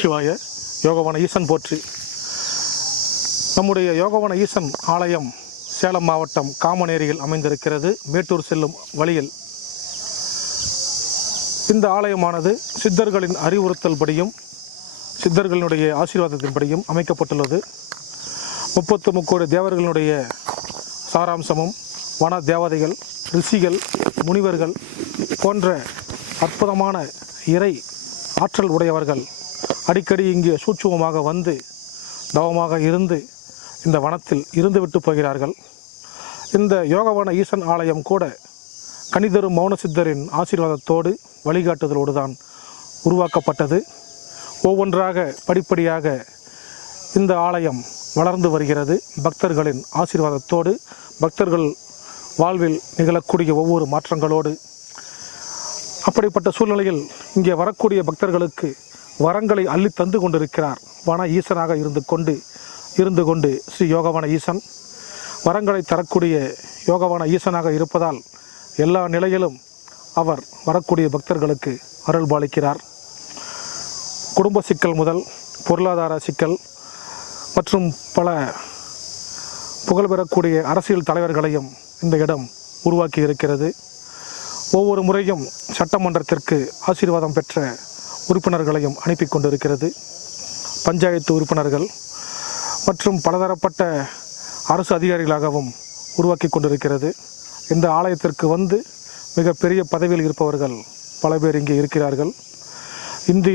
சிவாய யோகவன ஈசன் போற்றி. நம்முடைய யோகவன ஈசன் ஆலயம் சேலம் மாவட்டம் காமநேரியில் அமைந்திருக்கிறது, மேட்டூர் செல்லும் வழியில். இந்த ஆலயமானது சித்தர்களின் அறிவுறுத்தல் படியும் சித்தர்களினுடைய ஆசீர்வாதத்தின்படியும் அமைக்கப்பட்டுள்ளது. 33 தேவர்களுடைய சாராம்சமும் வன தேவதைகள், ரிஷிகள், முனிவர்கள் போன்ற அற்புதமான இறை ஆற்றல் உடையவர்கள் அடிக்கடி இங்கே சூட்சுமமாக வந்து தவமாக இருந்து இந்த வனத்தில் இருந்துவிட்டு போகிறார்கள். இந்த யோகவன ஈசன் ஆலயம் கூட கனிதரும் மௌன சித்தரின் ஆசீர்வாதத்தோடு வழிகாட்டுதலோடு தான் உருவாக்கப்பட்டது. ஒவ்வொன்றாக படிப்படியாக இந்த ஆலயம் வளர்ந்து வருகிறது. பக்தர்களின் ஆசீர்வாதத்தோடு, பக்தர்கள் வாழ்வில் நிகழக்கூடிய ஒவ்வொரு மாற்றங்களோடு. அப்படிப்பட்ட சூழ்நிலையில் இங்கே வரக்கூடிய பக்தர்களுக்கு வரங்களை அள்ளி தந்து கொண்டிருக்கிறார் வன ஈசனாக இருந்து கொண்டு ஸ்ரீ யோகவன ஈசன். வரங்களை தரக்கூடிய யோகவன ஈசனாக இருப்பதால் எல்லா நிலையிலும் அவர் வரக்கூடிய பக்தர்களுக்கு அருள் பாலிக்கிறார். குடும்ப சிக்கல் முதல் பொருளாதார சிக்கல் மற்றும் பல புகழ்பெறக்கூடிய அரசியல் தலைவர்களையும் இந்த இடம் உருவாக்கி இருக்கிறது. ஒவ்வொரு முறையும் சட்டமன்றத்திற்கு ஆசீர்வாதம் பெற்ற உறுப்பினர்களையும் அனுப்பி கொண்டிருக்கிறது. பஞ்சாயத்து உறுப்பினர்கள் மற்றும் பலதரப்பட்ட அரசு அதிகாரிகளாகவும் உருவாக்கி கொண்டிருக்கிறது. இந்த ஆலயத்திற்கு வந்து மிகப்பெரிய பதவியில் இருப்பவர்கள் பல பேர் இங்கே இருக்கிறார்கள். இந்த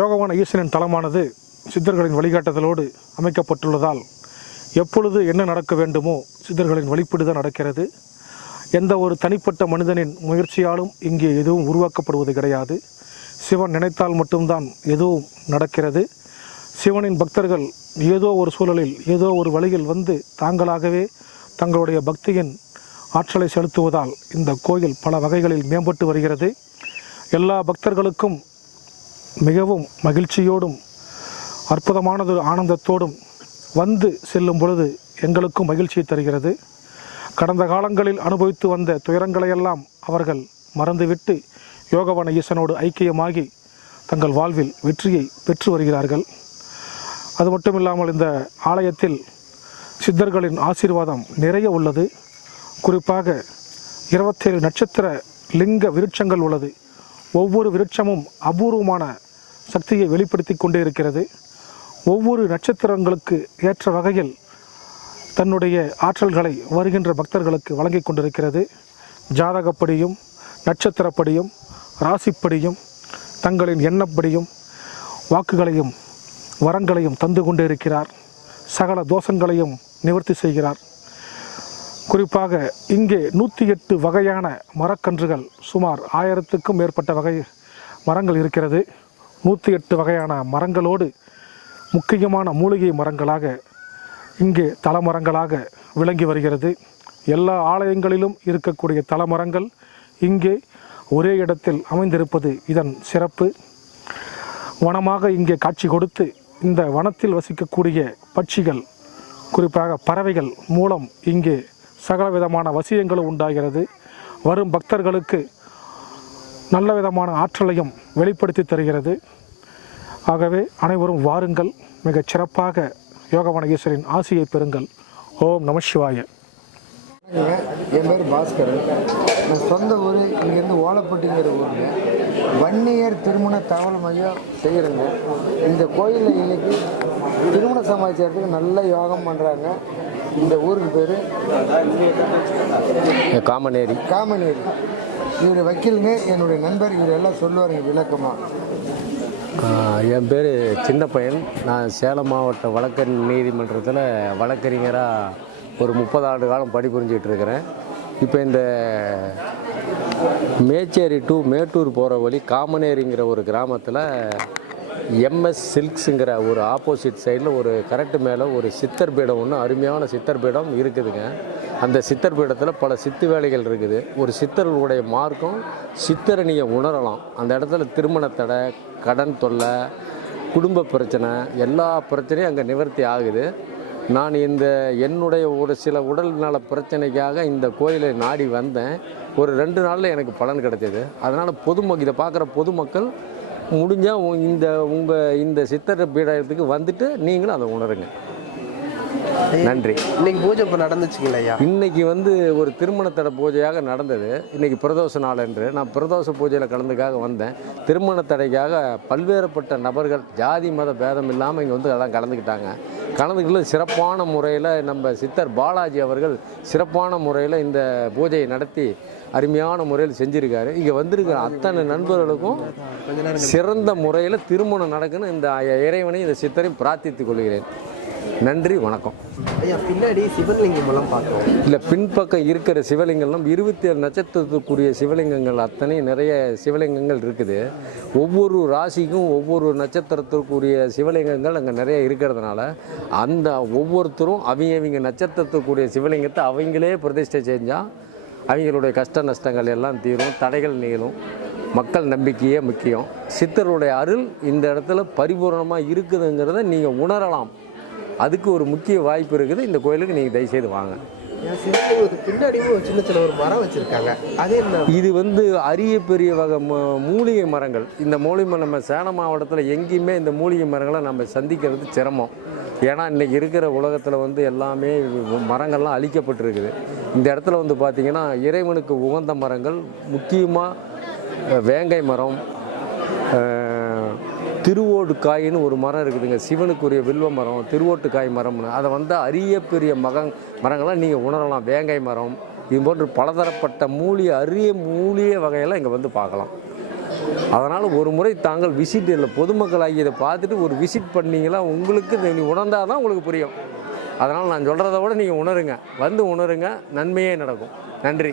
யோகவன ஈசனின் தலமானது சித்தர்களின் வழிகாட்டுதலோடு அமைக்கப்பட்டுள்ளதால் எப்பொழுது என்ன நடக்க வேண்டுமோ சித்தர்களின் வழிபடு தான் நடக்கிறது. எந்த ஒரு தனிப்பட்ட மனிதனின் முயற்சியாலும் இங்கே எதுவும் உருவாக்கப்படுவது கிடையாது. சிவன் நினைத்தால் மட்டும்தான் எதுவும் நடக்கிறது. சிவனின் பக்தர்கள் ஏதோ ஒரு சூழலில் ஏதோ ஒரு வழியில் வந்து தாங்களாகவே தங்களுடைய பக்தியின் ஆற்றலை செலுத்துவதால் இந்த கோயில் பல வகைகளில் மேம்பட்டு வருகிறது. எல்லா பக்தர்களுக்கும் மிகவும் மகிழ்ச்சியோடும் அற்புதமானது ஆனந்தத்தோடும் வந்து செல்லும் பொழுது எங்களுக்கும் மகிழ்ச்சியை தருகிறது. கடந்த காலங்களில் அனுபவித்து வந்த துயரங்களையெல்லாம் அவர்கள் மறந்துவிட்டு யோகவன ஈசனோடு ஐக்கியமாகி தங்கள் வாழ்வில் வெற்றியை பெற்று வருகிறார்கள். அது மட்டும் இல்லாமல் இந்த ஆலயத்தில் சித்தர்களின் ஆசீர்வாதம் நிறைய உள்ளது. குறிப்பாக 27 நட்சத்திர லிங்க விருட்சங்கள் உள்ளது. ஒவ்வொரு விருட்சமும் அபூர்வமான சக்தியை வெளிப்படுத்தி கொண்டே இருக்கிறது. ஒவ்வொரு நட்சத்திரங்களுக்கு ஏற்ற வகையில் தன்னுடைய ஆற்றல்களை வருகின்ற பக்தர்களுக்கு வழங்கி கொண்டிருக்கிறது. ஜாதகப்படியும் நட்சத்திரப்படியும் ராசிப்படியும் தங்களின் எண்ணப்படியும் வாக்குகளையும் வரங்களையும் தந்து கொண்டே இருக்கிறார். சகல தோஷங்களையும் நிவர்த்தி செய்கிறார். குறிப்பாக இங்கே 108 வகையான மரக்கன்றுகள், சுமார் 1000க்கும் மேற்பட்ட வகை மரங்கள் இருக்கிறது. 108 வகையான மரங்களோடு முக்கியமான மூலிகை மரங்களாக இங்கே தலமரங்களாக விளங்கி வருகிறது. எல்லா ஆலயங்களிலும் இருக்கக்கூடிய தலமரங்கள் இங்கே ஒரே இடத்தில் அமைந்திருப்பது இதன் சிறப்பு. வனமாக இங்கே காட்சி கொடுத்து இந்த வனத்தில் வசிக்கக்கூடிய பட்சிகள், குறிப்பாக பறவைகள் மூலம் இங்கே சகல விதமான வசியங்களும் உண்டாகிறது. வரும் பக்தர்களுக்கு நல்ல விதமான ஆற்றலையும் வெளிப்படுத்தி தருகிறது. ஆகவே அனைவரும் வாருங்கள், மிகச் சிறப்பாக யோகவன ஈஸ்வரின் ஆசியை பெறுங்கள். ஓம் நம சிவாய. என் பேர் பாஸ்கர். நான் சொந்த ஊர் இங்கேருந்து ஓலப்பட்டிங்கிற ஊரில் வன்னியர் திருமண தகவல் மையம் செய்கிறேங்க. இந்த கோயிலில் இன்னைக்கு திருமண சமாச்சாரத்துக்கு நல்ல யோகம் பண்ணுறாங்க. இந்த ஊருக்கு பேர் காமநேரி. இவர் வக்கீலுங்க, என்னுடைய நண்பர். இவர் எல்லாம் சொல்லுவாருங்க விளக்கமாக. என் பேர் சின்ன பையன். நான் சேலம் மாவட்ட வழக்கறி நீதிமன்றத்தில் வழக்கறிஞராக ஒரு 30 ஆண்டு காலம் பணிபுரிஞ்சிட்டு இருக்கிறேன். இப்போ இந்த மேச்சேரி டு மேட்டூர் போகிற வழி காமநேரிங்கிற ஒரு கிராமத்தில் எம்எஸ் சில்க்ஸுங்கிற ஒரு ஆப்போசிட் சைடில் ஒரு கரெக்டு மேலே ஒரு சித்தர் பீடம் ஒன்று, அருமையான சித்தர் பீடம் இருக்குதுங்க. அந்த சித்தர் பீடத்தில் பல சித்து வேலைகள் இருக்குது. ஒரு சித்தர்களுடைய மார்க்கம் சித்தரை நீங்கள் உணரலாம். அந்த இடத்துல திருமண தடை, கடன் தொல்லை, குடும்ப பிரச்சனை, எல்லா பிரச்சனையும் அங்கே நிவர்த்தி ஆகுது. நான் என்னுடைய ஒரு சில உடல் நல பிரச்சனைக்காக இந்த கோயிலை நாடி வந்தேன். ஒரு 2 நாளில் எனக்கு பலன் கிடைச்சது. அதனால் இதை பார்க்குற பொதுமக்கள் முடிஞ்சால் இந்த சித்தர் பீடத்துக்கு வந்துட்டு நீங்களும் அதை உணருங்க. நன்றி. இன்னைக்கு பூஜை இப்போ நடந்துச்சுங்களா ஐயா? இன்னைக்கு ஒரு திருமண தடை பூஜையாக நடந்தது. இன்னைக்கு பிரதோஷ நாள் என்று நான் பிரதோஷ பூஜையில் கலந்துக்காக வந்தேன். திருமண தடைக்காக பல்வேறுபட்ட நபர்கள் ஜாதி மத பேதம் இல்லாமல் இங்கே எல்லாம் கலந்துக்கிட்டு சிறப்பான முறையில் நம்ம சித்தர் பாலாஜி அவர்கள் சிறப்பான முறையில் இந்த பூஜையை நடத்தி அருமையான முறையில் செஞ்சுருக்காரு. இங்கே வந்திருக்கிற அத்தனை நண்பர்களுக்கும் சிறந்த முறையில் திருமணம் நடக்குன்னு இந்த இறைவனை இந்த சித்தரையும் பிரார்த்தித்துக் கொள்கிறேன். நன்றி, வணக்கம். ஐயா, பின்னாடி சிவலிங்கம் எல்லாம் பார்த்தோம். இல்லை, பின்பக்கம் இருக்கிற சிவலிங்கம்லாம் 27 நட்சத்திரத்துக்குரிய சிவலிங்கங்கள் அத்தனை நிறைய சிவலிங்கங்கள் இருக்குது. ஒவ்வொரு ராசிக்கும் ஒவ்வொரு நட்சத்திரத்திற்குரிய சிவலிங்கங்கள் அங்கே நிறைய இருக்கிறதுனால அந்த ஒவ்வொருத்தரும் அவங்க நட்சத்திரத்துக்குரிய சிவலிங்கத்தை அவங்களே பிரதிஷ்டை செஞ்சால் அவங்களுடைய கஷ்ட நஷ்டங்கள் எல்லாம் தீரும், தடைகள் நீளும். மக்கள் நம்பிக்கையே முக்கியம். சித்தருடைய அருள் இந்த இடத்துல பரிபூர்ணமாக இருக்குதுங்கிறத நீங்கள் உணரலாம். அதுக்கு ஒரு முக்கிய வாய்ப்பு இருக்குது. இந்த கோயிலுக்கு நீங்கள் தயவுசெய்து வாங்க. பின்னாடியும் சின்ன சின்ன ஒரு மரம் வச்சுருக்காங்க. அது என்ன? இது அரிய பெரிய வகை மூலிகை மரங்கள். இந்த மூலிகை நம்ம சேலம் மாவட்டத்தில் எங்கேயுமே இந்த மூலிகை மரங்களை நம்ம சந்திக்கிறது சிரமம். ஏன்னா இன்றைக்கி இருக்கிற உலகத்தில் எல்லாமே மரங்கள்லாம் அழிக்கப்பட்டிருக்குது. இந்த இடத்துல பார்த்திங்கன்னா இறைவனுக்கு உகந்த மரங்கள் முக்கியமாக வேங்கை மரம், திருவோடு காயின்னு ஒரு மரம் இருக்குதுங்க. சிவனுக்குரிய வில்வ மரம், திருவோட்டு காய் மரம்னு அதை அரிய பெரிய மரங்கள்லாம் நீங்கள் உணரலாம். வேங்கை மரம், இது போன்று பலதரப்பட்ட அரிய மூலிகை வகையெல்லாம் இங்கே பார்க்கலாம். அதனால் ஒரு முறை தாங்கள் விசிட் இல்லை பொதுமக்கள் ஆகி இதை பார்த்துட்டு ஒரு விசிட் பண்ணிங்களா உங்களுக்கு உணர்ந்தால் தான் உங்களுக்கு புரியும். அதனால் நான் சொல்கிறத விட நீங்கள் உணருங்க, உணருங்க, நன்மையே நடக்கும். நன்றி.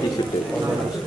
T shirt